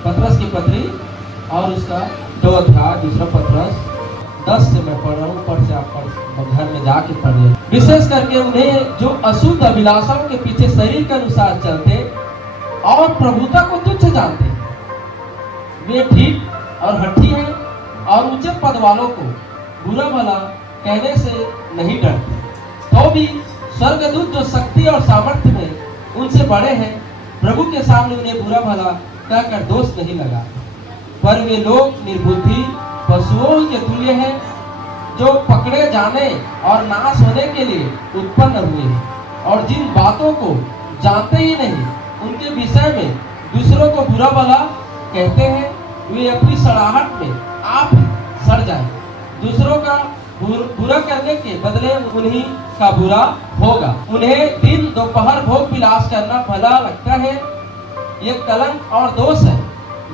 पतरस की पत्री और उसका 2 अध्याय, दूसरा पतरस 10 से मैं पढ़ रहा हूँ। ऊपर से आप घर में जाके पढ़िए। विशेष करके उन्हें जो अशुद्ध अभिलाषाओं के पीछे शरीर के अनुसार चलते और प्रभुता को तुच्छ जानते हैं, वे ठीक और हठी हैं और ऊंचे पद वालों को बुरा भला कहने से नहीं डरते। तो भी स्वर्गदूत जो शक्ति और सामर्थ्य में उनसे बड़े हैं, प्रभु के सामने उन्हें बुरा भला कहकर दोष नहीं लगाते। पर वे लोग निर्बुद्धि पशुओं के तुल्य हैं, जो पकड़े जाने और नाश होने के लिए उत्पन्न हुए हैं, और जिन बातों को जानते ही नहीं उनके विषय में दूसरों को बुरा भला कहते हैं। वे अपनी सड़ाहट में आप सड़ जाए। दूसरों का बुरा करने के बदले उन्हीं का बुरा होगा। उन्हें दिन दोपहर भोग विलास करना भला लगता है। ये कलंक और दोष है।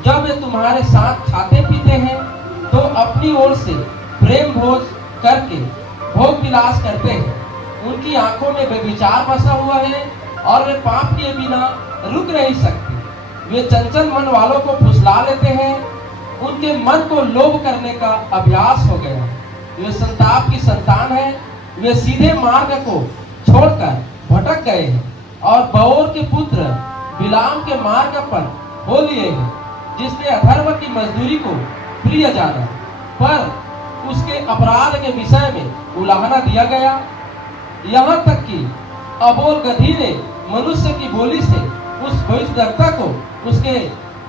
जब वे तुम्हारे साथ खाते पीते हैं तो अपनी ओर से प्रेम भोज करके भोग विलास करते हैं। उनकी आंखों में व्यभिचार बसा हुआ है और वे पाप किए बिना रुक नहीं सकते। वे चंचल मन वालों को फुसला लेते हैं। उनके मन को लोभ करने का अभ्यास हो गया। वे संताप की संतान है। वे सीधे मार्ग को छोड़कर भटक गए हैं और बओर के पुत्र बिलाम के मार्ग पर हो लिए हैं, जिसने अधर्म की मजदूरी को प्रिय जाना, पर उसके अपराध के विषय में उलाहना दिया गया। यहाँ तक कि अबोल गधी ने मनुष्य की बोली से उस भविष्यद्वक्ता को उसके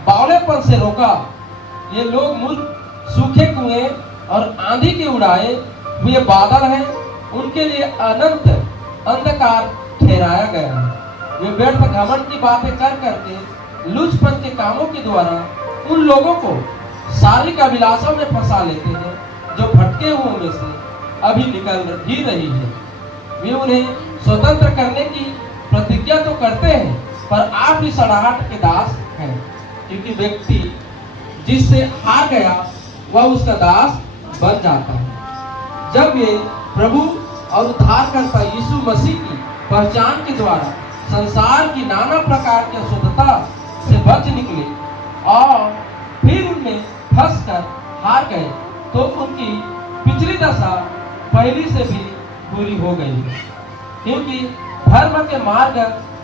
बावलेपन से रोका। ये लोग मूर्ख सूखे कुएं और आंधी के उड़ाए हुए बादल हैं। उनके लिए अनंत अंधकार ठहराया गया है। वे व्यर्थ घमंड की बातें कर करके लुचपन के कामों के द्वारा उन लोगों को शारीरिक अभिलाषों में फंसा लेते हैं, जो भटके हुओं में से अभी निकल ही रही है। वे उन्हें स्वतंत्र करने की प्रतिज्ञा तो करते हैं, पर आप ही सड़ाहट के दास हैं, क्योंकि व्यक्ति जिससे हार गया वह उसका दास बन जाता है। जब वे प्रभु और उद्धारकर्ता यीशु मसीह की पहचान के द्वारा संसार की नाना प्रकार की अशुद्धता से बच निकले और फिर उनमें फंसकर हार गए, तो उनकी पिछली दशा पहली से भी बुरी हो गई, क्योंकि धर्म के मार्ग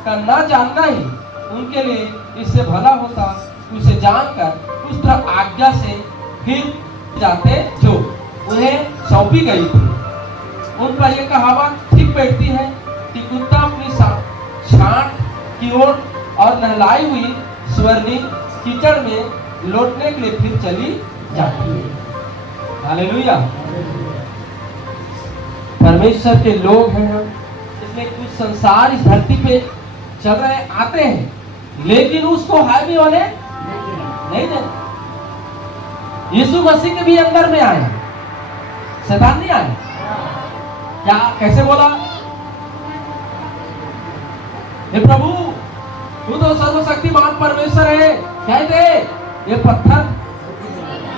का न जानना ही उनके लिए इससे भला होता उसे जानकर उस तरह आज्ञा से फिर जाते जो उन्हें सौंपी गई थी। उन पर यह कहावत ठीक बैठती है कि कुत्ता अपनी छांट की ओर और नहलाई हुई स्वर्णी कीचड़ में लौटने के लिए फिर चली जाती है। हालेलुया। परमेश्वर के लोग हैं हम, इसमें कुछ संसार इस धरती पे चल रहे आते हैं, लेकिन उसको हावी होने नहीं देते। यीशु मसीह के भी अंदर में आए, शैतान नहीं आए। क्या कैसे बोला? हे प्रभु, तू तो सर्वशक्तिमान परमेश्वर है, क्या दे ये पत्थर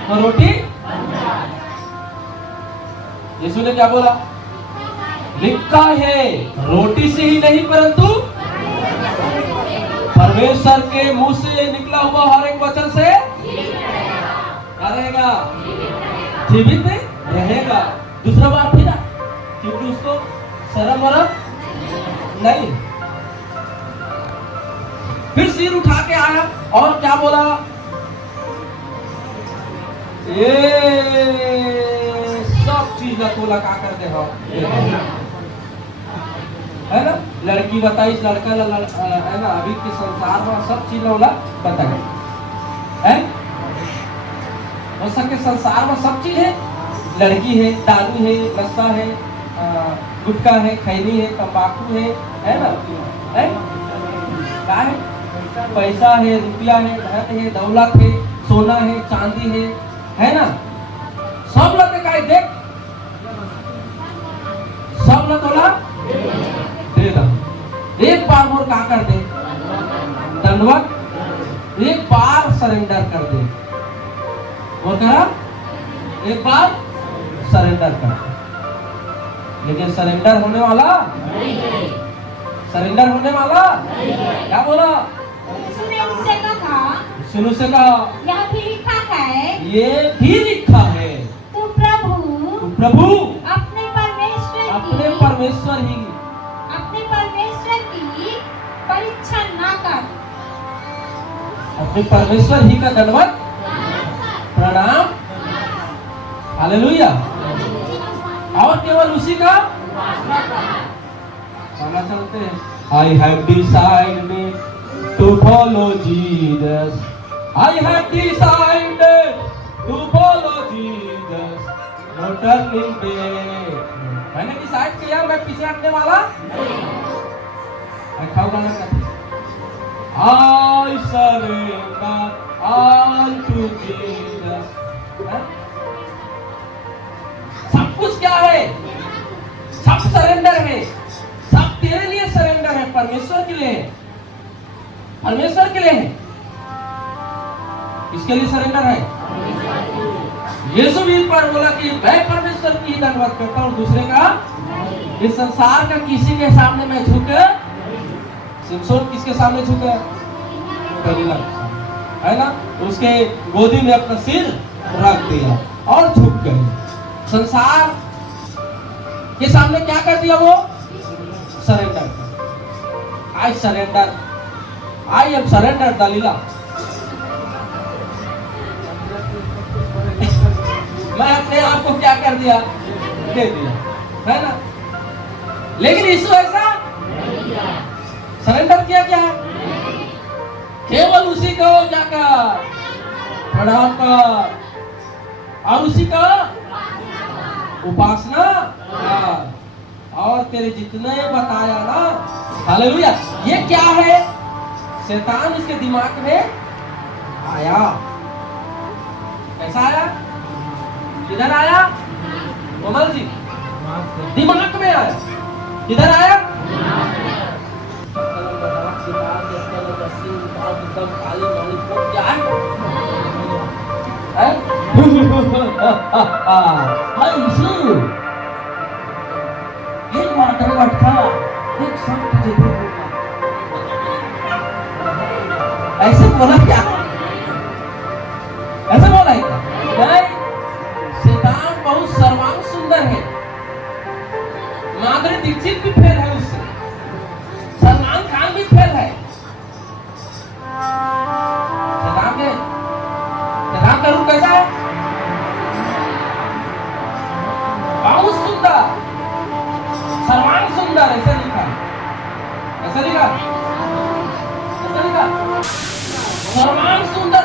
तो रोटी। यीशु ने क्या बोला? लिखा है रोटी से ही नहीं परंतु परमेश्वर के मुंह से निकला हुआ हर एक वचन से क्या रहेगा? जीवित रहेगा। दूसरा बार फिर, क्योंकि उसको शर्म वरम नहीं। फिर सिर उठा के आया और क्या बोला? ये सब चीज का तोला का कर दे हो, है ना? लड़की बताई, लड़का है ना? अभी के संसार में सब चीज वाला बताए है। हो सके संसार में सब चीज है। लड़की है, दारू है, नशा है, गुटखा है, खैनी है, तंबाकू है ना? है क्या है? पैसा है, रुपया है, धन है, दौलत है, सोना है, चांदी है ना? सब लोग का देख, सब लोग तोला दे दो। एक बार मोर का कर दे दंडवत, एक बार सरेंडर कर दे। वो करा एक बार सरेंडर कर, लेकिन सरेंडर होने वाला नहीं है। सरेंडर होने वाला नहीं है। क्या बोला? यीशु ने उससे कहा, सुनो से कहा, यह भी लिखा है, ये भी लिखा है, तू प्रभु प्रभु अपने परमेश्वर अपने की परीक्षा ना कर, अपने परमेश्वर ही का दंडवत प्रणाम, हालेलुया, और केवल उसी का गाना चलते हैं। I have decided to follow Jesus. I have decided to follow Jesus. No turning back. मैंने डिसाइड किया मैं पीछे हटने वाला नहीं। खाओ गाना कहते हैं। I surrender all to Jesus. सब कुछ क्या है? सब सरेंडर है, सब तेरे लिए सरेंडर है, परमेश्वर के लिए है, परमेश्वर के लिए है। किसके लिए सरेंडर है? यीशु भी पर बोला कि मैं परमेश्वर की ही धन्यवाद करता हूँ, दूसरे का, इस संसार का किसी के सामने मैं झुक। सिमसोन किसके सामने झुका? दलीला है ना, उसके गोदी में अपना सिर रख दिया और झुक गए। संसार के सामने क्या कर दिया वो? Surrender. I surrender, I am surrender Delilah. मैं अपने आप को क्या कर दिया? दे दिया, है ना। लेकिन यीशु ऐसा सरेंडर किया क्या? केवल उसी को क्या कर? प्रणाम कर, और उसी का उपासना कर, और तेरे जितने बताया ना, हालेलुया। ये क्या है? शैतान उसके दिमाग में आया। कैसा आया? किधर आया? कोमल जी, दिमाग में आया। किधर आया? क्या है? ऐसे बोला क्या? ऐसे बोला है क्या? नहीं, शैतान बहुत सर्वांग सुंदर है। माधुरी दीक्षित भी फेल है उससे, सलमान खान भी फेल है। शैतान का रूप कैसा है? बहुत सुंदर, सर्वांग सुंदर, ऐसा लिखा, ऐसा लिखा, ऐसा लिखा, सर्वांग सुंदर